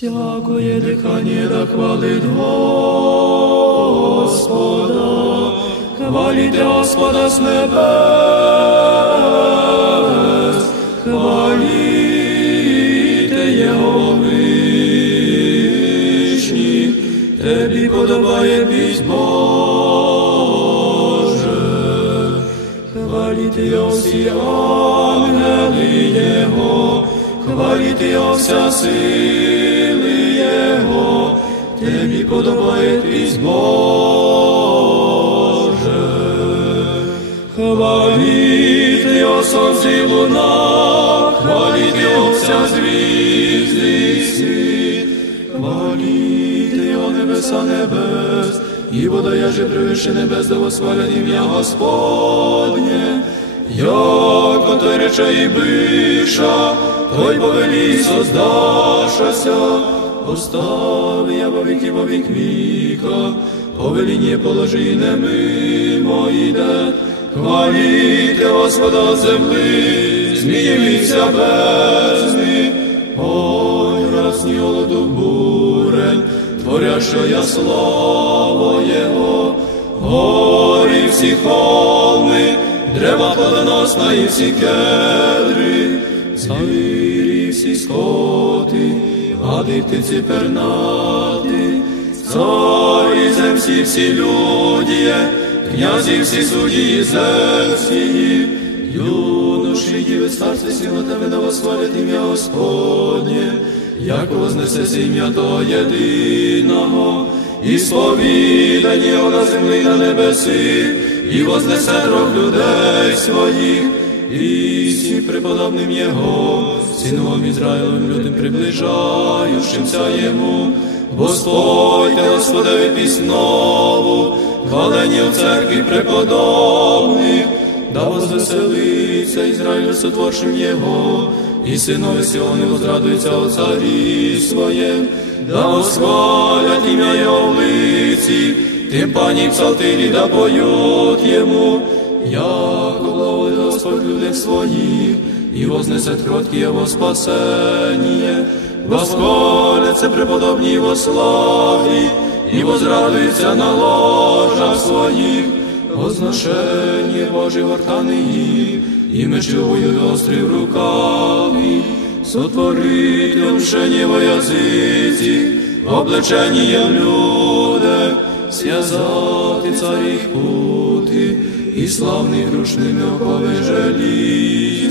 Всякое дыхание да хвалит Господа, хвалите Господа с небес, хвалите Його вишні, Тебі подобає піснь Боже, хвалите Його всі ангели Його, хвалите Його вся Тебі подобає піснь Боже. Хвалите Його сонце і луна, хвалите Його вся звізди світ, хвалите Його небеса небес, і водаяже превише небес, да восхвалять ім'я Господнє, яко той рече і биша, той повелі создашася, Постави я во віки, во вік віка, повеління положи не мимо йде, хваліте Господа земли, зміївся бездни, ой, разні голоду бурень, творящая слава Його, горі всі холми, дерева плодоносна і всі кедри, звірі всі скоти, гади птиці пернати, царі земсі всі люди, князі всі судді земсі, юноші, діви, старці, тебе да восхвалять ім'я Господнє, як вознесе ім'я того єдиного, і сповідані на землі на небеси, і вознесе трох людей своїх, і всі Його, сином Ізраїлем людям приближаючимся Йому, Господь, Господеві піснову, хвалені в церкві преподобних, да возвеселиться Ізраїль сотворшим Його, і синові Сіони возрадуються о царі своєм, да восхвалять ім'я Його в лиці, тим пані псалтирі да поють Йому, яко благоволит Господь людях своїх, і вознесет кроткі Його спасення, восхваляться преподобні Його славі, і возрадуються на ложах своїх, возношення Божі гортани їх, і мечі воюють острі в рукаві, сотворитель мшені во язиці, облечення люди, зв'язати царіх пути, і славних рушними з желізними.